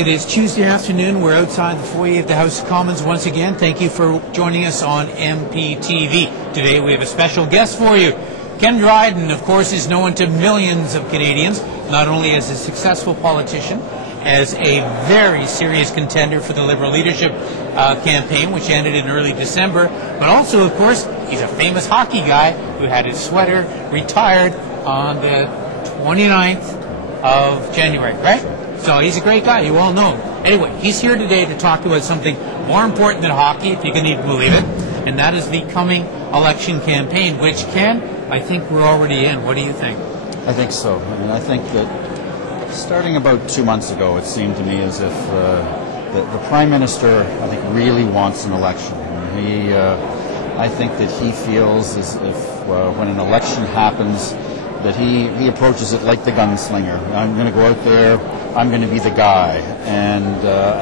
It is Tuesday afternoon. We're outside the foyer of the House of Commons once again. Thank you for joining us on MPtv. Today we have a special guest for you. Ken Dryden, of course, is known to millions of Canadians, not only as a successful politician, as a very serious contender for the Liberal leadership campaign, which ended in early December, but also, of course, he's a famous hockey guy who had his sweater retired on the 29th of January, right? So he's a great guy, you all know him. Anyway, he's here today to talk about something more important than hockey, if you can even believe it, and that is the coming election campaign, which, Ken, I think we're already in. What do you think? I think so. I mean, I think that starting about 2 months ago, it seemed to me as if the Prime Minister, I think, really wants an election. I think that he feels as if when an election happens, that he approaches it like the gunslinger. I'm going to go out there, I'm going to be the guy, and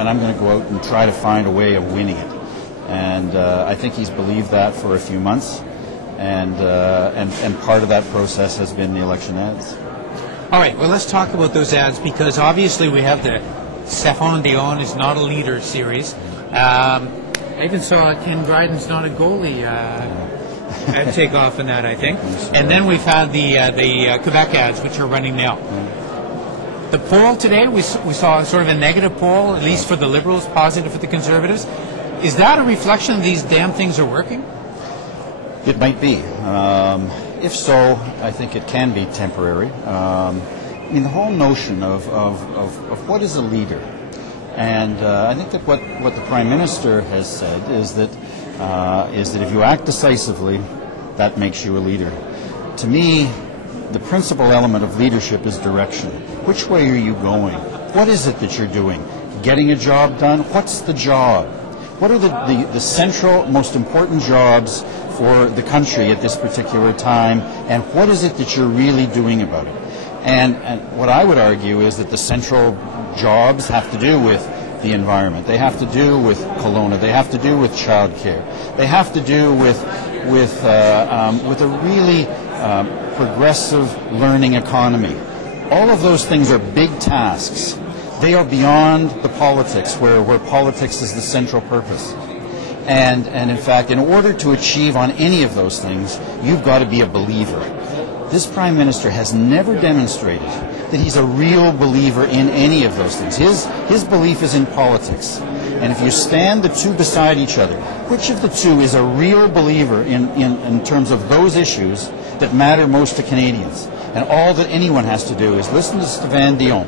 I'm going to go out and try to find a way of winning it. And I think he's believed that for a few months, and part of that process has been the election ads. All right, well, let's talk about those ads, because obviously we have the Stéphane Dion is not a leader series. I even saw Ken Dryden's not a goalie take off in that, I think. And then we've had the Quebec ads, which are running now. The poll today, we saw sort of a negative poll, at least for the Liberals, positive for the Conservatives. Is that a reflection of these damn things are working? It might be. If so, I think it can be temporary. I mean, the whole notion of what is a leader, and I think that what the Prime Minister has said is that if you act decisively, that makes you a leader. To me, the principal element of leadership is direction. Which way are you going? What is it that you're doing? Getting a job done? What's the job? What are the central, most important jobs for the country at this particular time, and what is it that you're really doing about it? And what I would argue is that the central jobs have to do with the environment. They have to do with Kelowna. They have to do with childcare. They have to do with a really progressive learning economy. All of those things are big tasks. They are beyond the politics, where politics is the central purpose. And in fact, in order to achieve on any of those things, you've got to be a believer. This Prime Minister has never demonstrated that he's a real believer in any of those things. His belief is in politics. And if you stand the two beside each other, which of the two is a real believer in terms of those issues that matter most to Canadians? And all that anyone has to do is listen to Stéphane Dion.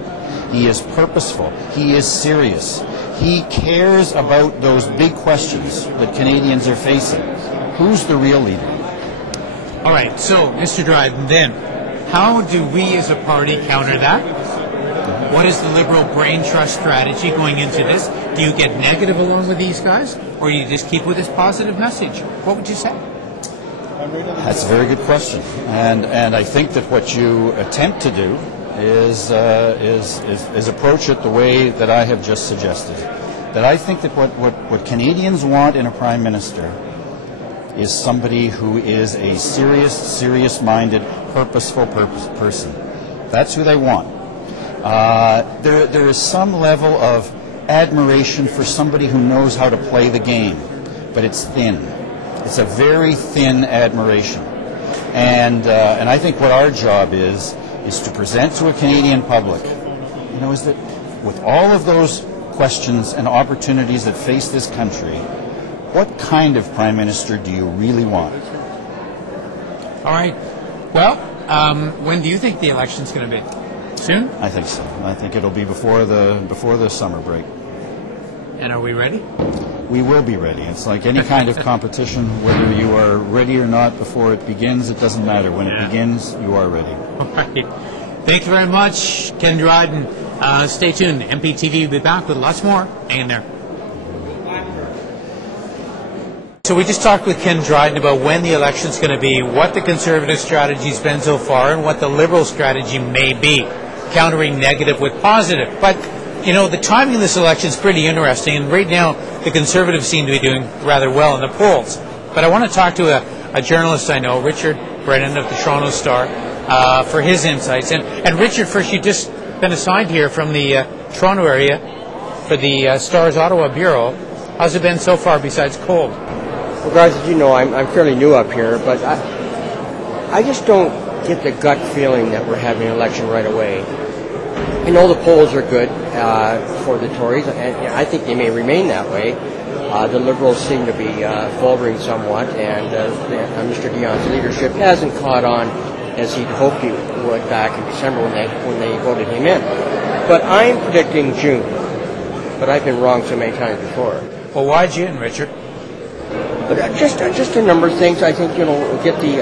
He is purposeful. He is serious. He cares about those big questions that Canadians are facing. Who's the real leader? All right, so, Mr. Dryden, then, how do we as a party counter that? What is the Liberal brain trust strategy going into this? Do you get negative along with these guys, or do you just keep with this positive message? What would you say? That's a very good question, and I think that what you attempt to do is approach it the way that I have just suggested. That I think that what Canadians want in a Prime Minister is somebody who is a serious-minded, purposeful person. That's who they want. There is some level of admiration for somebody who knows how to play the game, but it's thin. It's a very thin admiration. And I think what our job is to present to a Canadian public, is that with all of those questions and opportunities that face this country, what kind of Prime Minister do you really want? All right. Well, when do you think the election's going to be? Soon? I think so. I think it'll be before the summer break. And are we ready? We will be ready. It's like any kind of competition. Whether you are ready or not before it begins, it doesn't matter. When it begins, you are ready. All right. Thank you very much, Ken Dryden. Stay tuned. MPtv will be back with lots more. Hang in there. So we just talked with Ken Dryden about when the election's going to be, what the Conservative strategy's been so far, and what the Liberal strategy may be, countering negative with positive. But, the timing of this election is pretty interesting, and right now the Conservatives seem to be doing rather well in the polls. But I want to talk to a journalist I know, Richard Brennan of the Toronto Star, for his insights. And Richard, first, you've just been assigned here from the Toronto area. for the Stars Ottawa Bureau. How's it been so far besides cold? Well, guys, as you know, I'm fairly new up here, but I just don't get the gut feeling that we're having an election right away. I know the polls are good for the Tories, and I think they may remain that way. The Liberals seem to be faltering somewhat, and Mr. Dionne's leadership hasn't caught on as he'd hoped he would back in December when they voted him in. But I'm predicting June, but I've been wrong so many times before. Well, why June, Richard? But just a number of things. I think we'll get the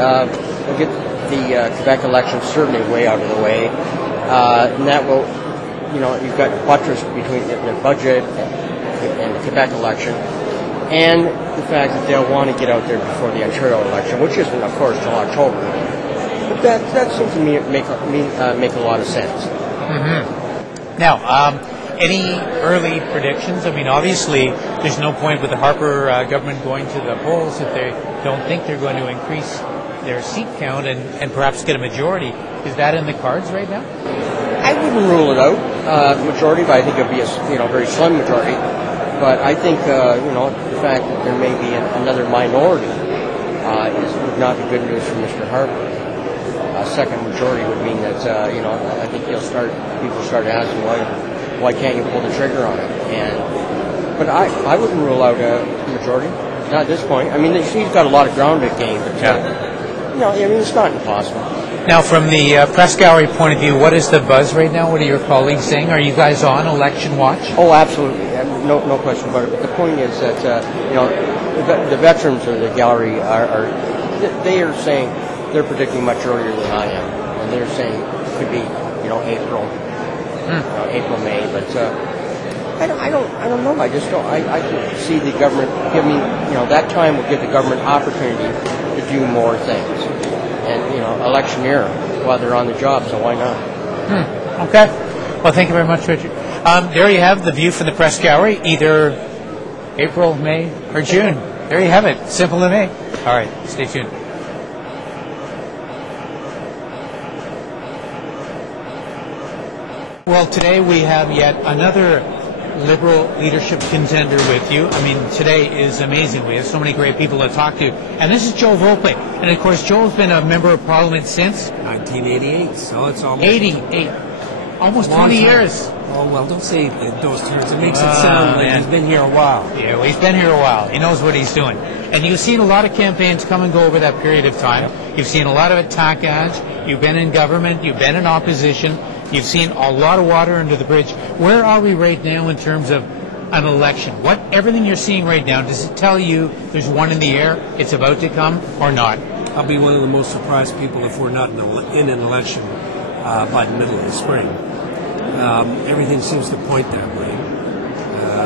Quebec election certainly way out of the way, and that will, you've got buttress between the budget and the Quebec election, and the fact that they'll want to get out there before the Ontario election, which isn't, of course, till October. But that seems to me make a lot of sense. Mm-hmm. Now, any early predictions? I mean, obviously, there's no point with the Harper government going to the polls if they don't think they're going to increase their seat count and perhaps get a majority. Is that in the cards right now? I wouldn't rule it out, majority, but I think it would be a very slim majority. But I think the fact that there may be another minority would not be good news for Mr. Harper. A second majority would mean that I think people start asking why can't you pull the trigger on it? But I wouldn't rule out a majority. Not at this point. I mean, he's got a lot of ground to gain, but it's not impossible. Now, from the press gallery point of view, what is the buzz right now? What are your colleagues saying? Are you guys on election watch? Oh, absolutely. No question about it. But the point is that the veterans of the gallery they are saying they're predicting much earlier than I am, and they're saying it could be April, May. But I don't know. I just don't. I can see the government giving that time will give the government opportunity to do more things. And, election year while they're on the job, so why not? Okay. Well, thank you very much, Richard. There you have the view from the press gallery, either April, May, or June. There you have it. Simple to me. All right. Stay tuned. Well, today we have yet another Liberal leadership contender with you. I mean, today is amazing. We have so many great people to talk to. And this is Joe Volpe. And, of course, Joe's been a member of Parliament since 1988, so it's almost 88. Almost 20 years. Oh, well, don't say those terms. It makes it sound like he's been here a while. Yeah, well, he's been here a while. He knows what he's doing. And you've seen a lot of campaigns come and go over that period of time. You've seen a lot of attack ads. You've been in government. You've been in opposition. You've seen a lot of water under the bridge. Where are we right now in terms of an election? Everything you're seeing right now, does it tell you there's one in the air, it's about to come, or not? I'll be one of the most surprised people if we're not in an election by the middle of the spring. Everything seems to point that way.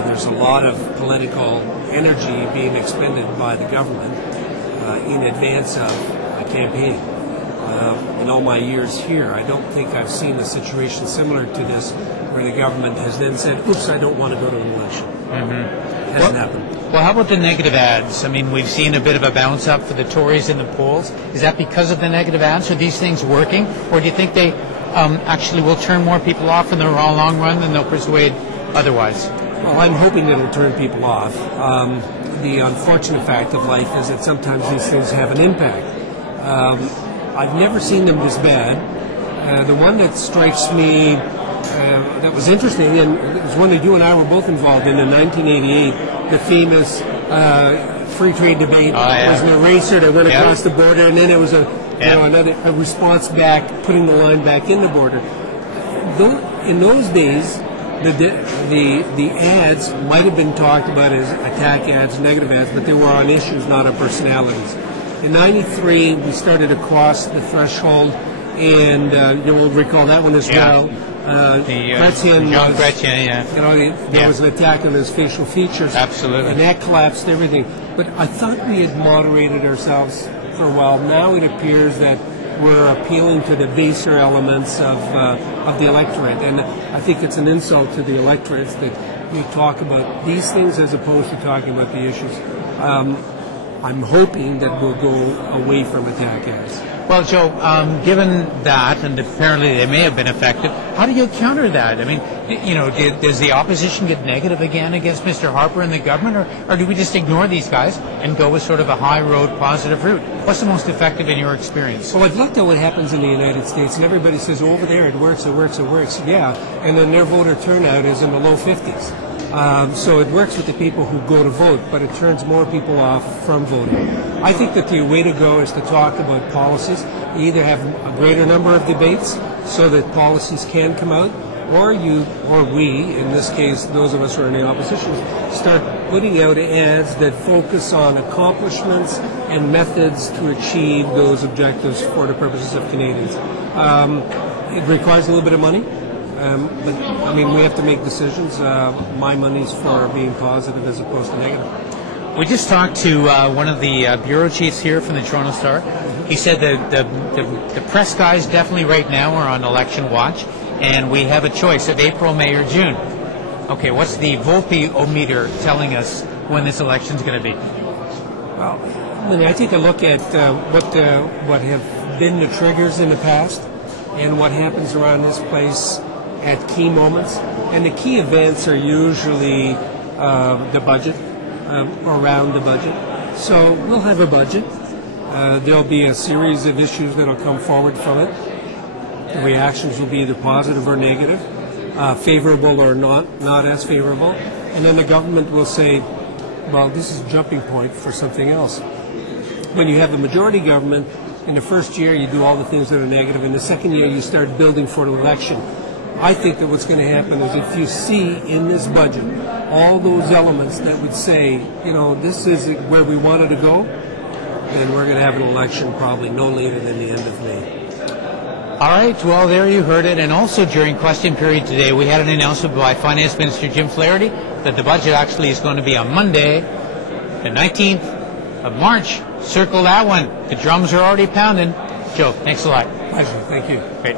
There's a lot of political energy being expended by the government in advance of a campaign. In all my years here, I don't think I've seen a situation similar to this where the government has then said, oops, I don't want to go to an election. Mm-hmm. Hasn't happened. Well, how about the negative ads? I mean, we've seen a bit of a bounce up for the Tories in the polls. Is that because of the negative ads? Are these things working? Or do you think they actually will turn more people off in the long run than they'll persuade otherwise? Well, I'm hoping it'll turn people off. The unfortunate fact of life is that sometimes these things have an impact. I've never seen them this bad. The one that strikes me that was interesting, and it was one that you and I were both involved in 1988, the famous free trade debate. It was an eraser that went across the border, and then it was a response back, putting the line back in the border. In those days, the ads might have been talked about as attack ads, negative ads, but they were on issues, not on personalities. In '93, we started to cross the threshold, and you will recall that one as well. Chrétien, John Chrétien, there was an attack on his facial features. Absolutely. And that collapsed everything. But I thought we had moderated ourselves for a while. Now it appears that we're appealing to the baser elements of the electorate. And I think it's an insult to the electorate that we talk about these things as opposed to talking about the issues. I'm hoping that we'll go away from attack ads. Well, Joe, given that, and apparently they may have been effective, how do you counter that? I mean, You know, does the opposition get negative again against Mr. Harper and the government, or do we just ignore these guys and go with sort of a high road positive route? What's the most effective in your experience? Well, I've looked at what happens in the United States, and everybody says, oh, over there it works, it works, it works. Yeah, and then their voter turnout is in the low 50s. So it works with the people who go to vote, but it turns more people off from voting. I think that the way to go is to talk about policies. You either have a greater number of debates so that policies can come out, or we, in this case, those of us who are in the opposition, start putting out ads that focus on accomplishments and methods to achieve those objectives for the purposes of Canadians. It requires a little bit of money, but I mean, we have to make decisions. My money's for being positive as opposed to negative. We just talked to one of the bureau chiefs here from the Toronto Star. He said that the press guys definitely right now are on election watch, and we have a choice of April, May, or June. Okay, what's the Volpe-o-meter telling us when this election's going to be? Well, when I take a look at what have been the triggers in the past and what happens around this place at key moments, and the key events are usually the budget, around the budget. So we'll have a budget. There'll be a series of issues that will come forward from it. The reactions will be either positive or negative, favorable or not as favorable. And then the government will say, well, this is a jumping point for something else. When you have the majority government, in the first year you do all the things that are negative. In the second year you start building for the election. I think that what's going to happen is if you see in this budget all those elements that would say, you know, this is where we wanted to go, then we're going to have an election probably no later than the end of May. All right, well, there you heard it. And also during question period today, we had an announcement by Finance Minister Jim Flaherty that the budget actually is going to be on Monday, the 19th of March. Circle that one. The drums are already pounding. Joe, thanks a lot. Pleasure. Thank you. Great.